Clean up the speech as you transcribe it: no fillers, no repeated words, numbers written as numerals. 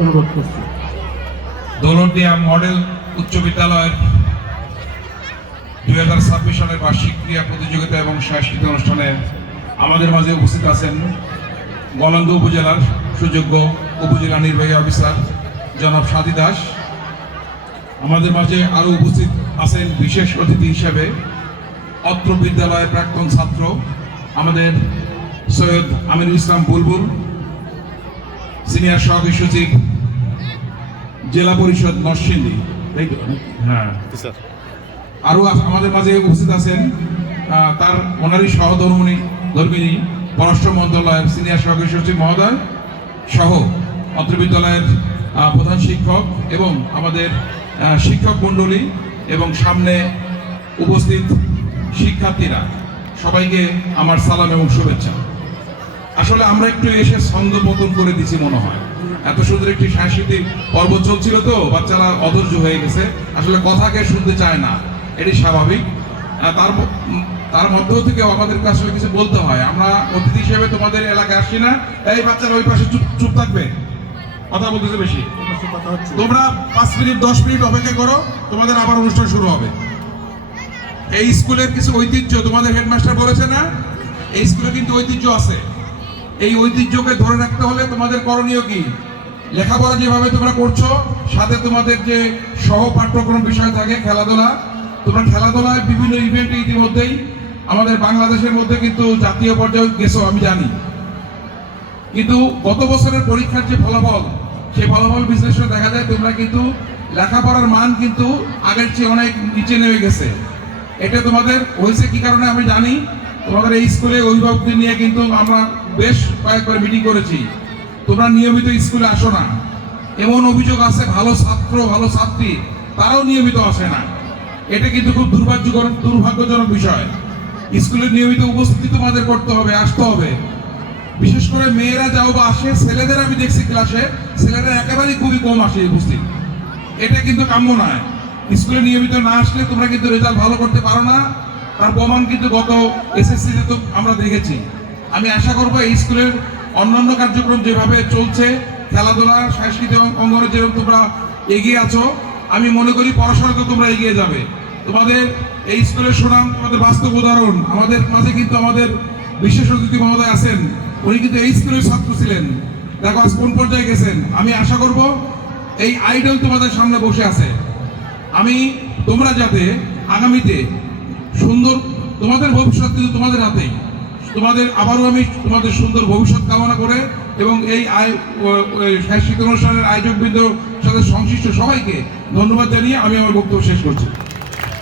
অনুরোধ করছি। দৌলতদিয়া মডেল উচ্চ বিদ্যালয়ের 2026 সালের বার্ষিক ক্রীড়া প্রতিযোগিতা এবং সাংস্কৃতিক অনুষ্ঠানে আমাদের মাঝে উপস্থিত আছেন গোয়ালন্দ উপজেলার সুযোগ্য উপজেলা নির্বাহী অফিসার জনাব সাদী দাস। আমাদের মাঝে আরও উপস্থিত আছেন বিশেষ অতিথি হিসেবে অত্র বিদ্যালয়ের প্রাক্তন ছাত্র আমাদের সৈয়দ আমিনুল ইসলাম বুলবুল, সিনিয়র সহকারী সচিব জেলা পরিষদ নরসিংদী। হ্যাঁ, আরও আমাদের মাঝে উপস্থিত আছেন তার ওনারই সহধর্মিণী পররাষ্ট্র মন্ত্রণালয়ের সিনিয়র সহকারী সচিব মহোদয় সহ অত্র বিদ্যালয়ের প্রধান শিক্ষক এবং আমাদের শিক্ষক মণ্ডলী এবং সামনে উপস্থিত শিক্ষার্থীরা, সবাইকে আমার সালাম এবং শুভেচ্ছা। আসলে আমরা একটু এসে ছন্দপতন করে দিছি মনে হয়, এত সুন্দর একটি সাংস্কৃতিক পর্ব চলছিল তো বাচ্চারা অধৈর্য হয়ে গেছে, আসলে কথাকে শুনতে চায় না, এটি স্বাভাবিক। তার মধ্য থেকে আমাদের কাছে কিছু বলতে হয়। আমরা অতিথি হিসেবে তোমাদের এলাকায় আসছি না, এই বাচ্চারা ওই পাশে চুপ থাকবে, কথা বলতেছে বেশি। তোমরা 5 মিনিট 10 মিনিট অপেক্ষা করো, তোমাদের আবার অনুষ্ঠান শুরু হবে। এই স্কুলের কিছু ঐতিহ্য তোমাদের হেডমাস্টার বলেছে না, এই স্কুলে কিন্তু ঐতিহ্য আছে। এই ঐতিহ্যকে ধরে রাখতে হলে তোমাদের করণীয় কি? লেখাপড়া যেভাবে তোমরা করছো, সাথে তোমাদের যে সহ পাঠ্যক্রম বিষয় থাকে খেলাধুলা, তোমরা খেলাধুলায় বিভিন্ন ইভেন্টে ইতিমধ্যেই আমাদের বাংলাদেশের মধ্যে কিন্তু জাতীয় পর্যায়ে গেছো আমি জানি, কিন্তু গত বছরের পরীক্ষার যে ফলাফল, সেই ফলাফল বিশ্লেষণে দেখা যায় তোমরা কিন্তু লেখাপড়ার মান কিন্তু আগের চেয়ে অনেক নিচে নেমে গেছে। এটা তোমাদের হয়েছে কি কারণে আমি জানি। তোমাদের এই স্কুলে অভিভাবকদের নিয়ে কিন্তু আমরা বেশ কয়েকবার মিটিং করেছি, তোমরা নিয়মিত স্কুলে আসো না, এমন অভিযোগ আছে। ভালো ছাত্র ভালো ছাত্রী তারাও নিয়মিত আসে না, এটা কিন্তু খুব দুর্ভাগ্যজনক বিষয়। স্কুলে নিয়মিত উপস্থিতি তোমাদের করতে হবে, আসতে হবে। বিশেষ করে মেয়েরা যাও বা আসে, ছেলেদের আমি দেখছি ক্লাসে ছেলেরা একেবারেই খুবই কম আসে উপস্থিত, এটা কিন্তু কাম্য নয়। স্কুলে নিয়মিত না আসলে তোমরা কিন্তু রেজাল্ট ভালো করতে পারো না, তার প্রমাণ কিন্তু গত এসএসসিতে তো আমরা দেখেছি। আমি আশা করবো এই স্কুলের অন্যান্য কার্যক্রম যেভাবে চলছে, খেলাধুলা সাংস্কৃতিক অঙ্গনে যেরকম তোমরা এগিয়ে আছো, আমি মনে করি পড়াশোনাতে তোমরা এগিয়ে যাবে। তোমাদের এই স্কুলের সুনাম, তোমাদের বাস্তব উদাহরণ। আমাদের মাঝে কিন্তু আমাদের বিশেষ অতিথি মহোদয় আছেন, উনি কিন্তু এই স্কুলের ছাত্র ছিলেন, দেখো আজ কোন পর্যায়ে গেছেন। আমি আশা করব এই আইডল তোমাদের সামনে বসে আছে, আমি তোমরা যাতে আগামীতে সুন্দর, তোমাদের ভবিষ্যৎ কিন্তু তোমাদের হাতেই, তোমাদের আবারও আমি তোমাদের সুন্দর ভবিষ্যৎ কামনা করে এবং এই সাংস্কৃতিক অনুষ্ঠানের আয়োজকবৃন্দর সাথে সংশ্লিষ্ট সবাইকে ধন্যবাদ জানিয়ে আমি আমার বক্তব্য শেষ করছি।